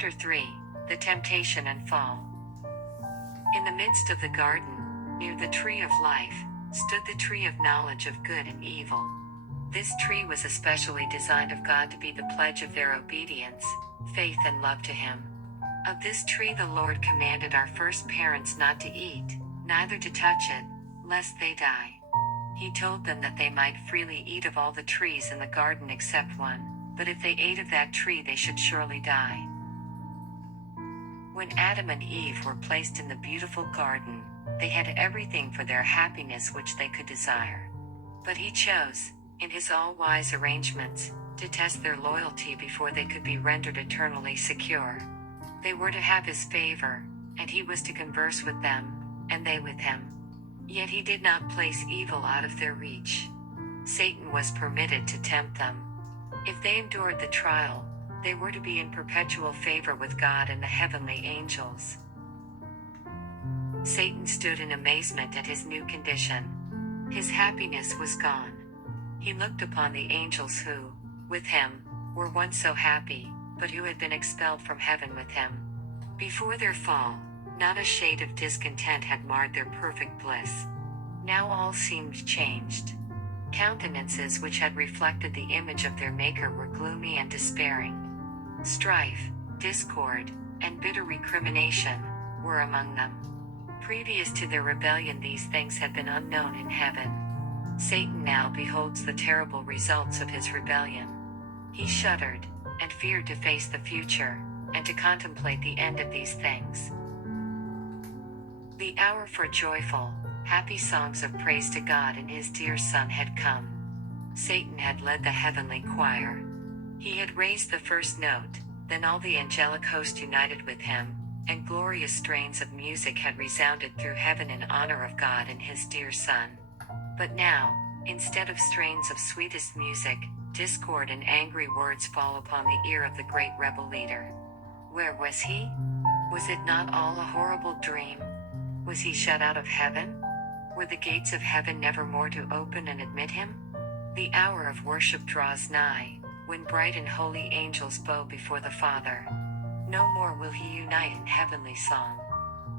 Chapter 3. The Temptation and Fall. In the midst of the garden, near the tree of life, stood the tree of knowledge of good and evil. This tree was especially designed of God to be the pledge of their obedience, faith and love to Him. Of this tree the Lord commanded our first parents not to eat, neither to touch it, lest they die. He told them that they might freely eat of all the trees in the garden except one, but if they ate of that tree they should surely die. When Adam and Eve were placed in the beautiful garden, they had everything for their happiness which they could desire. But He chose, in His all-wise arrangements, to test their loyalty before they could be rendered eternally secure. They were to have His favor, and He was to converse with them, and they with Him. Yet He did not place evil out of their reach. Satan was permitted to tempt them. If they endured the trial, they were to be in perpetual favor with God and the heavenly angels. Satan stood in amazement at his new condition. His happiness was gone. He looked upon the angels who, with him, were once so happy, but who had been expelled from heaven with him. Before their fall, not a shade of discontent had marred their perfect bliss. Now all seemed changed. Countenances which had reflected the image of their Maker were gloomy and despairing. Strife, discord, and bitter recrimination were among them. Previous to their rebellion these things had been unknown in heaven. Satan now beholds the terrible results of his rebellion. He shuddered, and feared to face the future, and to contemplate the end of these things. The hour for joyful, happy songs of praise to God and His dear Son had come. Satan had led the heavenly choir. He had raised the first note, then all the angelic host united with him, and glorious strains of music had resounded through heaven in honor of God and His dear Son. But now, instead of strains of sweetest music, discord and angry words fall upon the ear of the great rebel leader. Where was he? Was it not all a horrible dream? Was he shut out of heaven? Were the gates of heaven never more to open and admit him? The hour of worship draws nigh, when bright and holy angels bow before the Father. No more will he unite in heavenly song.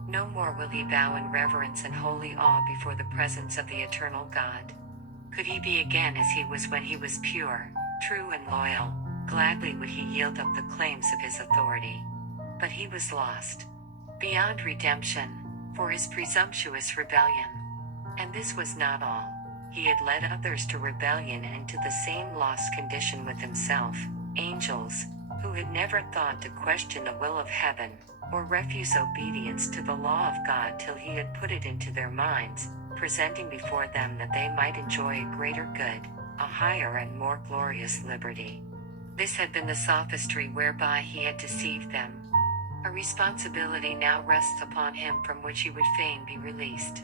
No more will he bow in reverence and holy awe before the presence of the eternal God. Could he be again as he was when he was pure, true and loyal, gladly would he yield up the claims of his authority. But he was lost, beyond redemption, for his presumptuous rebellion. And this was not all. He had led others to rebellion and to the same lost condition with himself, angels, who had never thought to question the will of heaven, or refuse obedience to the law of God till He had put it into their minds, presenting before them that they might enjoy a greater good, a higher and more glorious liberty. This had been the sophistry whereby He had deceived them. A responsibility now rests upon him from which he would fain be released.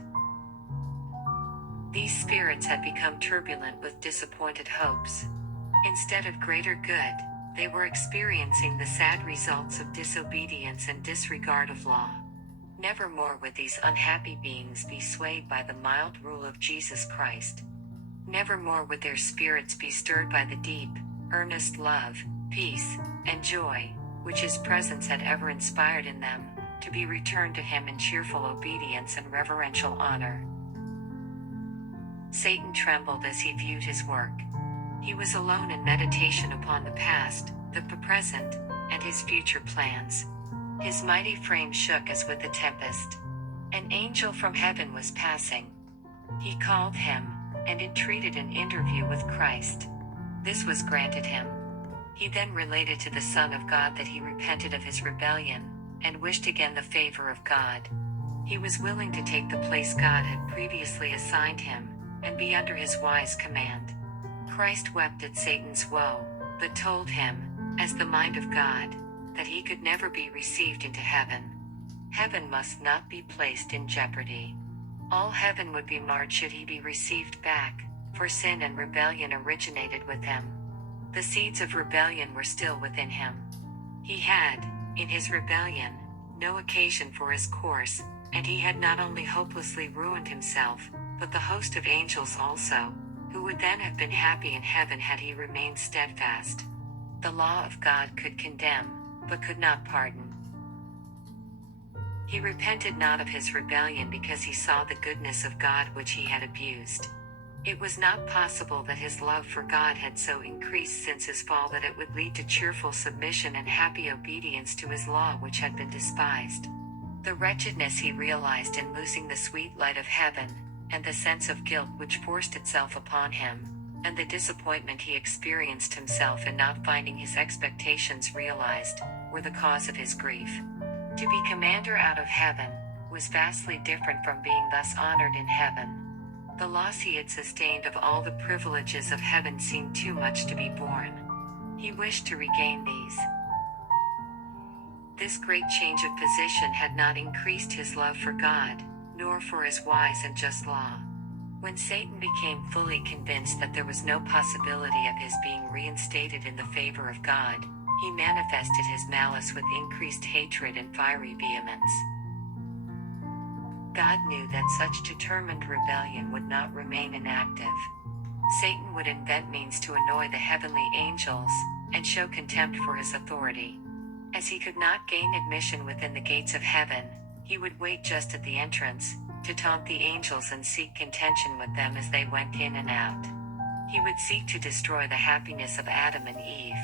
These spirits had become turbulent with disappointed hopes. Instead of greater good, they were experiencing the sad results of disobedience and disregard of law. Nevermore would these unhappy beings be swayed by the mild rule of Jesus Christ. Nevermore would their spirits be stirred by the deep, earnest love, peace, and joy, which His presence had ever inspired in them, to be returned to Him in cheerful obedience and reverential honor. Satan trembled as he viewed his work. He was alone in meditation upon the past, the present, and his future plans. His mighty frame shook as with a tempest. An angel from heaven was passing. He called him, and entreated an interview with Christ. This was granted him. He then related to the Son of God that he repented of his rebellion, and wished again the favor of God. He was willing to take the place God had previously assigned him, and be under His wise command. Christ wept at Satan's woe, but told him, as the mind of God, that he could never be received into heaven. Heaven must not be placed in jeopardy. All heaven would be marred should he be received back, for sin and rebellion originated with him. The seeds of rebellion were still within him. He had, in his rebellion, no occasion for his course, and he had not only hopelessly ruined himself, but the host of angels also, who would then have been happy in heaven had he remained steadfast. The law of God could condemn, but could not pardon. He repented not of his rebellion because he saw the goodness of God which he had abused. It was not possible that his love for God had so increased since his fall that it would lead to cheerful submission and happy obedience to his law which had been despised. The wretchedness he realized in losing the sweet light of heaven, and the sense of guilt which forced itself upon him, and the disappointment he experienced himself in not finding his expectations realized, were the cause of his grief. To be commander out of heaven was vastly different from being thus honored in heaven. The loss he had sustained of all the privileges of heaven seemed too much to be borne. He wished to regain these. This great change of position had not increased his love for God, nor for his wise and just law. When Satan became fully convinced that there was no possibility of his being reinstated in the favor of God, he manifested his malice with increased hatred and fiery vehemence. God knew that such determined rebellion would not remain inactive. Satan would invent means to annoy the heavenly angels, and show contempt for his authority. As he could not gain admission within the gates of heaven, he would wait just at the entrance, to taunt the angels and seek contention with them as they went in and out. He would seek to destroy the happiness of Adam and Eve.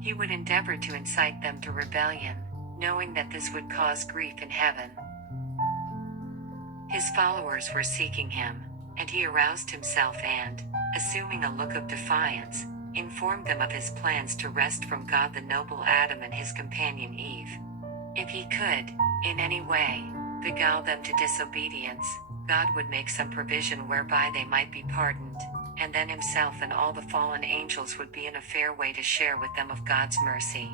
He would endeavor to incite them to rebellion, knowing that this would cause grief in heaven. His followers were seeking him, and he aroused himself and, assuming a look of defiance, informed them of his plans to wrest from God the noble Adam and his companion Eve. If he could, in any way, beguile them to disobedience, God would make some provision whereby they might be pardoned, and then himself and all the fallen angels would be in a fair way to share with them of God's mercy.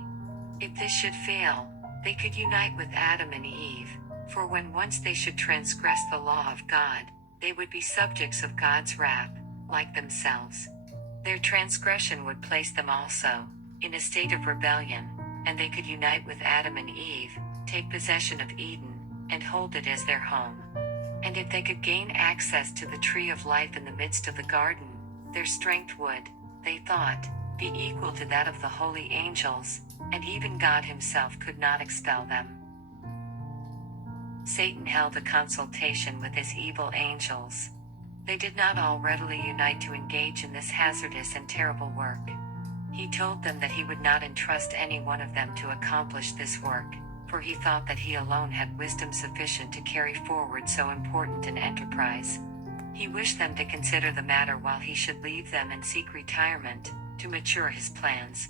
If this should fail, they could unite with Adam and Eve, for when once they should transgress the law of God, they would be subjects of God's wrath, like themselves. Their transgression would place them also in a state of rebellion, and they could unite with Adam and Eve, take possession of Eden, and hold it as their home. And if they could gain access to the tree of life in the midst of the garden, their strength would, they thought, be equal to that of the holy angels, and even God himself could not expel them. Satan held a consultation with his evil angels. They did not all readily unite to engage in this hazardous and terrible work. He told them that he would not entrust any one of them to accomplish this work, for he thought that he alone had wisdom sufficient to carry forward so important an enterprise. He wished them to consider the matter while he should leave them and seek retirement, to mature his plans.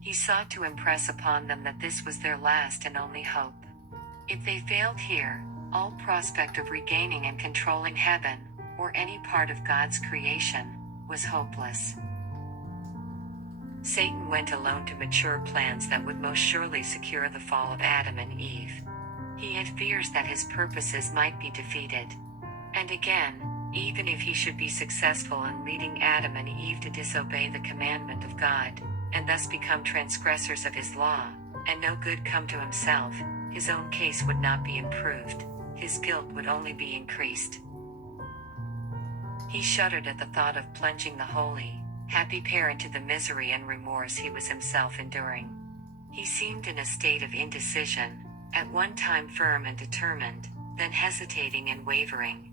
He sought to impress upon them that this was their last and only hope. If they failed here, all prospect of regaining and controlling heaven, or any part of God's creation, was hopeless. Satan went alone to mature plans that would most surely secure the fall of Adam and Eve. He had fears that his purposes might be defeated. And again, even if he should be successful in leading Adam and Eve to disobey the commandment of God, and thus become transgressors of his law, and no good come to himself, his own case would not be improved, his guilt would only be increased. He shuddered at the thought of plunging the holy, happy pair into the misery and remorse he was himself enduring. He seemed in a state of indecision, at one time firm and determined, then hesitating and wavering.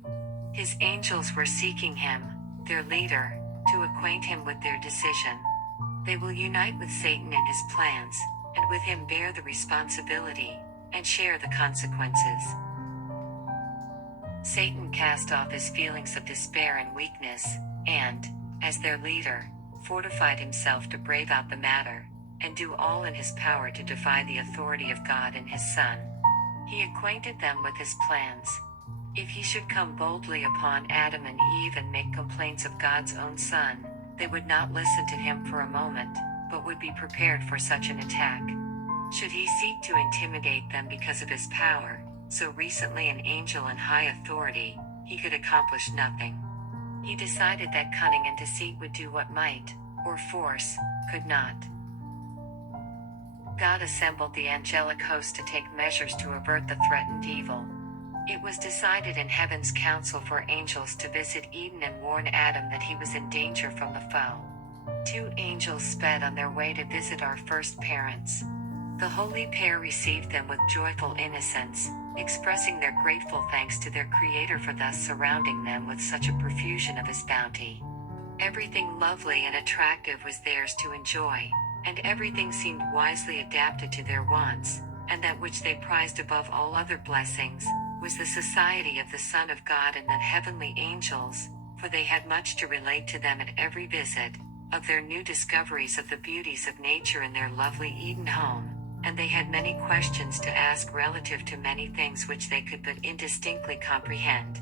His angels were seeking him, their leader, to acquaint him with their decision. They will unite with Satan in his plans, and with him bear the responsibility, and share the consequences. Satan cast off his feelings of despair and weakness, and, as their leader, fortified himself to brave out the matter, and do all in his power to defy the authority of God and his Son. He acquainted them with his plans. If he should come boldly upon Adam and Eve and make complaints of God's own Son, they would not listen to him for a moment, but would be prepared for such an attack. Should he seek to intimidate them because of his power, so recently an angel in high authority, he could accomplish nothing. He decided that cunning and deceit would do what might, or force, could not. God assembled the angelic host to take measures to avert the threatened evil. It was decided in heaven's council for angels to visit Eden and warn Adam that he was in danger from the foe. 2 angels sped on their way to visit our first parents. The holy pair received them with joyful innocence, expressing their grateful thanks to their Creator for thus surrounding them with such a profusion of His bounty. Everything lovely and attractive was theirs to enjoy, and everything seemed wisely adapted to their wants, and that which they prized above all other blessings, was the society of the Son of God and the heavenly angels, for they had much to relate to them at every visit, of their new discoveries of the beauties of nature in their lovely Eden home, and they had many questions to ask relative to many things which they could but indistinctly comprehend.